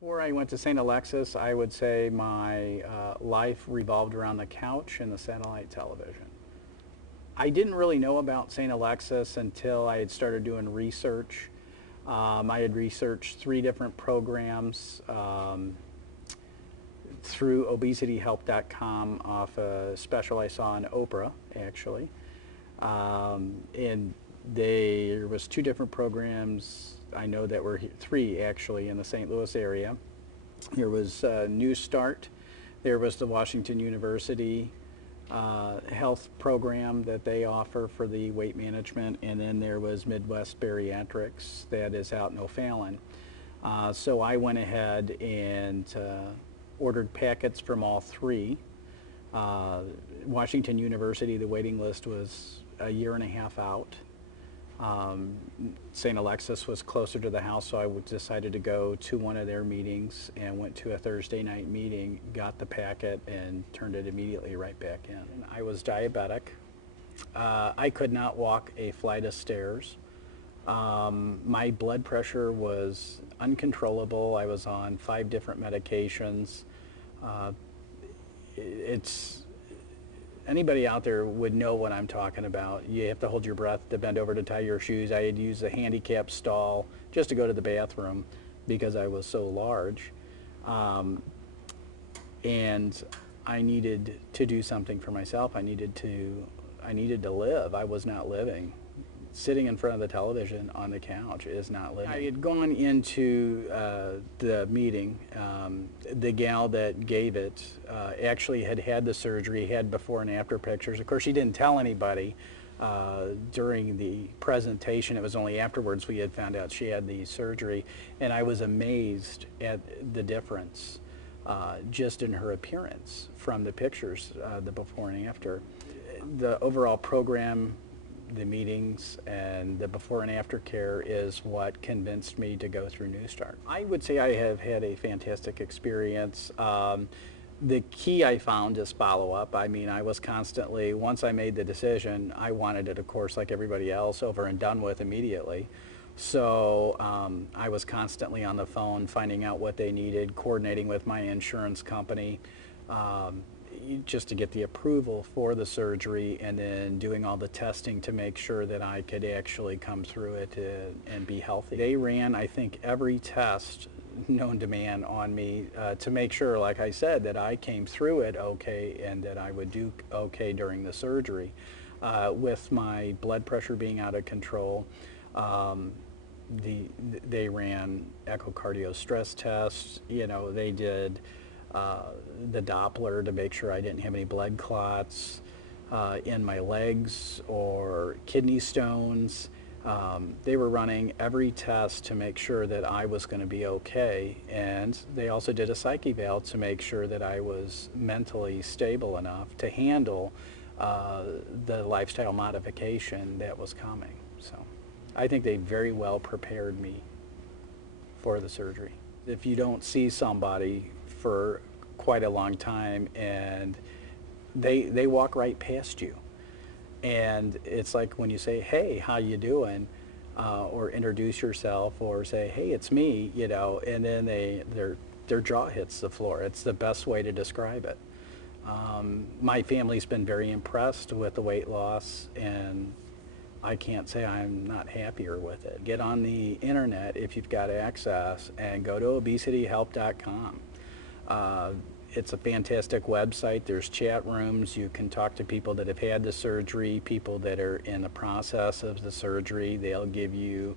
Before I went to St. Alexius, I would say my life revolved around the couch and the satellite television. I didn't really know about St. Alexius until I had started doing research. I had researched 3 different programs through obesityhelp.com off a special I saw on Oprah, actually. And there was 2 different programs I know that were 3 actually in the St. Louis area. There was NewStart, there was the Washington University health program that they offer for the weight management, and then there was Midwest Bariatrics that is out in O'Fallon. So I went ahead and ordered packets from all 3. Washington University, the waiting list was a year and a half out. St. Alexius was closer to the house, so I decided to go to one of their meetings and went to a Thursday night meeting, got the packet, and turned it immediately right back in. I was diabetic. I could not walk a flight of stairs. My blood pressure was uncontrollable. I was on 5 different medications. Anybody out there would know what I'm talking about. You have to hold your breath to bend over to tie your shoes. I had used a handicap stall just to go to the bathroom because I was so large. And I needed to do something for myself. I needed to live. I was not living. Sitting in front of the television on the couch is not living. I had gone into the meeting. The gal that gave it actually had the surgery, had before and after pictures. Of course, she didn't tell anybody during the presentation. It was only afterwards we had found out she had the surgery, and I was amazed at the difference just in her appearance from the pictures, the before and after. The overall program, the meetings, and the before and after care is what convinced me to go through NewStart. I would say I have had a fantastic experience. The key I found is follow-up. I mean, I was constantly, once I made the decision, I wanted it, of course, like everybody else, over and done with immediately. So I was constantly on the phone, finding out what they needed, coordinating with my insurance company, just to get the approval for the surgery, and then doing all the testing to make sure that I could actually come through it and be healthy. They ran, I think, every test known to man on me to make sure, like I said, that I came through it okay and that I would do okay during the surgery. With my blood pressure being out of control, they ran echocardio stress tests. You know, they did the Doppler to make sure I didn't have any blood clots in my legs or kidney stones. They were running every test to make sure that I was going to be okay, and they also did a psych eval to make sure that I was mentally stable enough to handle the lifestyle modification that was coming. So I think they very well prepared me for the surgery. If you don't see somebody for quite a long time and they walk right past you, and it's like when you say, hey, how you doing, or introduce yourself, or say, hey, it's me, you know, and then their jaw hits the floor. It's the best way to describe it. My family's been very impressed with the weight loss, and I can't say I'm not happier with it. Get on the internet if you've got access and go to obesityhelp.com. It's a fantastic website. There's chat rooms. You can talk to people that have had the surgery, people that are in the process of the surgery. They'll give you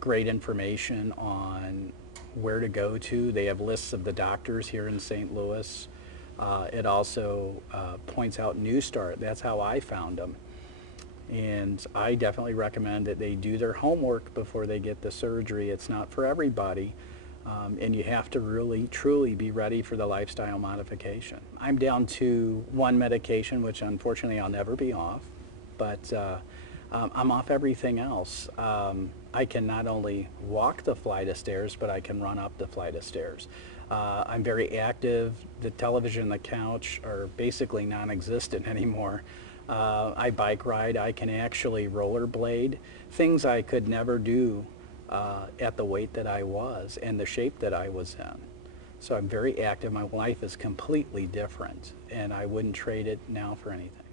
great information on where to go to. They have lists of the doctors here in St. Louis. It also points out NewStart. That's how I found them. And I definitely recommend that they do their homework before they get the surgery. It's not for everybody. And you have to really, truly be ready for the lifestyle modification. I'm down to 1 medication, which unfortunately I'll never be off, but I'm off everything else. I can not only walk the flight of stairs, but I can run up the flight of stairs. I'm very active. The television and the couch are basically non-existent anymore. I bike ride. I can actually rollerblade, things I could never do at the weight that I was and the shape that I was in. So I'm very active. My life is completely different, and I wouldn't trade it now for anything.